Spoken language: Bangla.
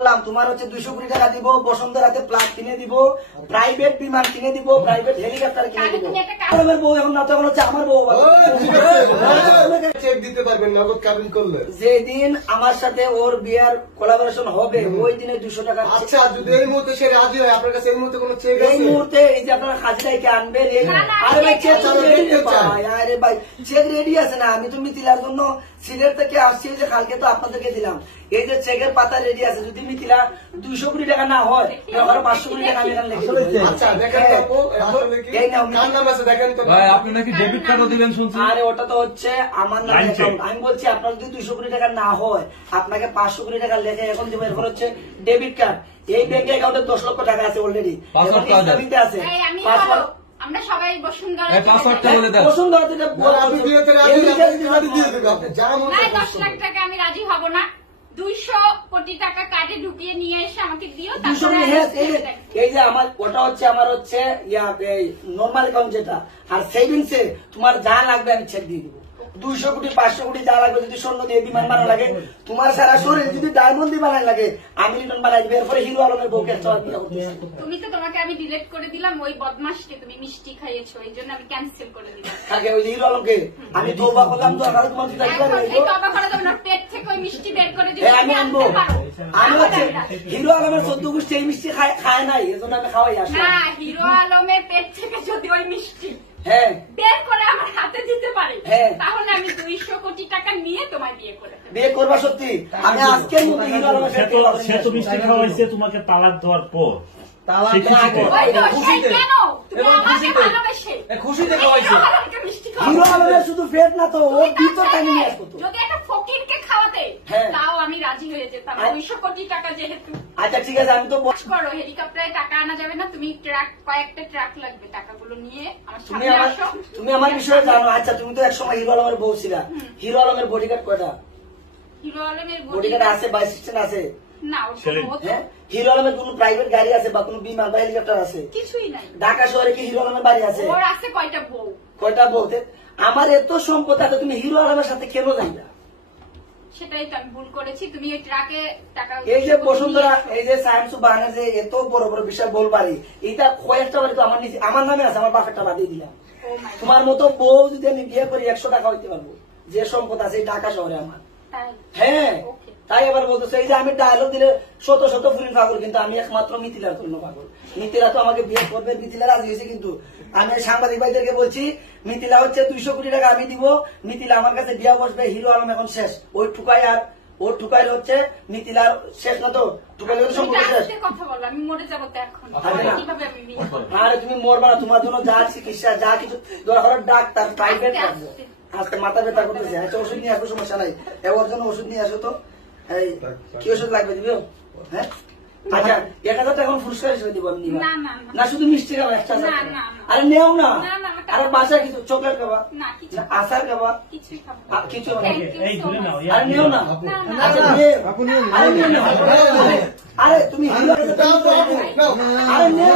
তোমার হচ্ছে 200 কোটি টাকা দিব, বসুন্ধরাতে প্লাট কিনে দিব, প্রাইভেট বিমান কিনে দিব, প্রাইভেট হেলিকপ্টার কিনে দিব। আমার বউ এখন না, তখন হচ্ছে আমার বউ। চেক দিতে পারবেন নগদ কাবিন করলে। যেদিন আমার সাথে ওর বিয়ার কোলাবোরেশন হবে ওই দিনে 200 টাকা। আচ্ছা, যদি এই মুহূর্তে সে রাজি হয়, আপনার কাছে এই মুহূর্তে কোনো চেক আছে? এই মুহূর্তে এই যে আপনারা হাজিরাইকে আনবেন, আরে ভাই চেক রেডি ভাই, আরে ভাই চেক রেডি আছে না? আমি তো মিথিলার জন্য সিলেট থেকে আসছি, যে কালকে তো আপনাদেরকে দিলাম, এই যে চেকের পাতা রেডি আছে। যদি মিথিলা 200 কোটি টাকা না হয়, 500 কোটি টাকা আমি এখানে লিখে। আচ্ছা দেখেন তো, এই নাও কার নাম আছে দেখেন তো ভাই। আপনি নাকি ডেবিট কার্ডও দিবেন শুনছি? আরে ওটা তো হচ্ছে আমার নাম অ্যাকাউন্ট। আমি বলছি আপনার যদি 200 কোটি টাকা না হয়, আপনাকে 500 কোটি টাকা লেখে এখন দেবো। এরপর হচ্ছে ডেবিট কার্ড। এই ব্যাংক অ্যাকাউন্টে 10 লক্ষ টাকা আছে অলরেডি, ইসলামিতে আছে। আমরা সবাই বসুন্ধরা পাসওয়ার্ডটা বলে দেন। বসুন্ধরা থেকে আপনি দিয়ে দেন, আপনি দিয়ে দেবেন, আপনি যা মনে না, করেন 10 লাখ টাকা আমি রাজি হব না। 200 কোটি টাকা কার্ডে ঢুকিয়ে নিয়ে এসে আমাকে দিও। এই যে আমার ওটা হচ্ছে আমার হচ্ছে নর্মাল অ্যাকাউন্ট যেটা, আর সেভিংসে তোমার যা লাগবে আমি চেক দিয়ে দেবো। 200 কোটি 500 কোটি যা লাগবে, যদি স্বর্ণ দিয়ে বিমান বানানো লাগে, তোমার সারা শরীর যদি ডায়মন্ড দিয়ে বানানো লাগে, আমি রিটার্ন বানাই দিবো। এরপরে হিরো আলমের বউকে তুমি তো, তোমাকে আমি ডিলিট করে দিলাম। ওই বদমাশকে তুমি মিষ্টি খাইয়েছো, এই জন্য আমি ক্যান্সেল করে দিলাম। থাকে ওই হিরো আলমকে আমি তওবা করলাম, তো আর তোমার এই তওবা করে দাও না, পেট থেকে ওই মিষ্টি বের করে দিও। আমি আনবো। আমি হচ্ছে হিরো আলমের 14 গোষ্ঠী এই মিষ্টি খায় নাই, এজন্য আমি খাওয়াই আসি না। হিরো আলমের পেট থেকে যদি ওই মিষ্টি বের করে আমার হাতে দিতে পারে, তাহলে আমি 200 কোটি টাকা নিয়ে তোমায় বিয়ে করে বিয়ে করবা। সত্যি আমি আজকের মধ্যে হিরো আলমের সে তো মিষ্টি খাওয়াইছে তোমাকে তালাক দেওয়ার পর। খুশিতে খাওয়াইছে। হিরো আলমের শুধু পেট না তো, ওর ভিতর টাইম নিয়ে আসতো। যদি একটা ফকিরকে খাওয়াতে, তাও আমি রাজি হয়ে যেতাম। 200 কোটি টাকা যেহেতু। আচ্ছা ঠিক আছে, আমি তো করো, হেলিকপ্টারে টাকা আনা যাবে না। তুমি ট্রাক, কয়েকটা ট্রাক লাগবে, টাকাগুলো নিয়ে আমার সামনে আসো। তুমি আমার বিষয়ে জানো। আচ্ছা তুমি তো একসময় হিরো আলমের বউ ছিলা। হিরো আলমের বডিগার্ড কয়টা? হিরো আলমের বডিগার্ড আছে, বাই সিস্টেম আছে না? হিরো আলমের কোন প্রাইভেট গাড়ি আছে বা কোন বিমান বা হেলিকপ্টার আছে? কিছুই নাই। ঢাকা শহরে কি হিরো আলমের বাড়ি আছে? ওর আছে কয়টা বউ? কয়টা বউ? আমার এত সম্পদ আছে, তুমি হিরো আলমের সাথে কেন যাইবা? সেটাই তো আমি ভুল করেছি। তুমি ওই ট্রাকে টাকা, এই যে বসুন্ধরা, এই যে সায়েন্স বাহানে যে এত বড় বড় বিশাল বল বাড়ি, এটা কয়েকটা বাড়ি তো আমার নিচে, আমার নামে আছে, আমার বাপেরটা বাদিয়ে দিলাম। তোমার মতো বউ যদি আমি বিয়ে করি 100 টাকা হইতে পারবো। যে সম্পদ আছে ঢাকা শহরে আমার। হ্যাঁ, তাই এবার বলতেছে এই যে আমি ডায়লগ দিলে শত শত ফুরিন পাগল, কিন্তু আমি একমাত্র মিথিলার জন্য পাগল। মিথিলা তো আমাকে বিয়ে করবে, মিথিলা রাজি হয়েছে। কিন্তু আমি সাংবাদিক ভাইদেরকে বলছি, মিথিলা হচ্ছে 200 কোটি টাকা আমি দিব, মিথিলা আমার কাছে বিয়ে বসবে। হিরো আলম এখন শেষ, ওই ঠুকাই আর ওর ঠুকাই হচ্ছে মিথিলার শেষ না তো, ঠুকাই সম্পর্ক শেষ। কথা বলো, আমি মরে যাবো তো এখন। কিভাবে আমি বিয়ে করব? আরে তুমি মরবা না, তোমার জন্য যা চিকিৎসা যা কিছু দরকার, ডাক্তার প্রাইভেট আছে। আজকে মাথা ব্যথা করতেছে। আচ্ছা ওষুধ নিয়ে আসবো, সমস্যা নাই। ওর জন্য ওষুধ নিয়ে আসো তো। এই কি ওষুধ লাগবে দিবিও? হ্যাঁ আচ্ছা, 1000 টাকা এখন পুরস্কার হিসেবে দিব আমি। না শুধু মিষ্টি খাবা একটা? আরে নেও না। আরে বাসায় কিছু চকলেট খাবা, আচার খাবা, কিছু আরে নেও না। আরে তুমি আরে নেও।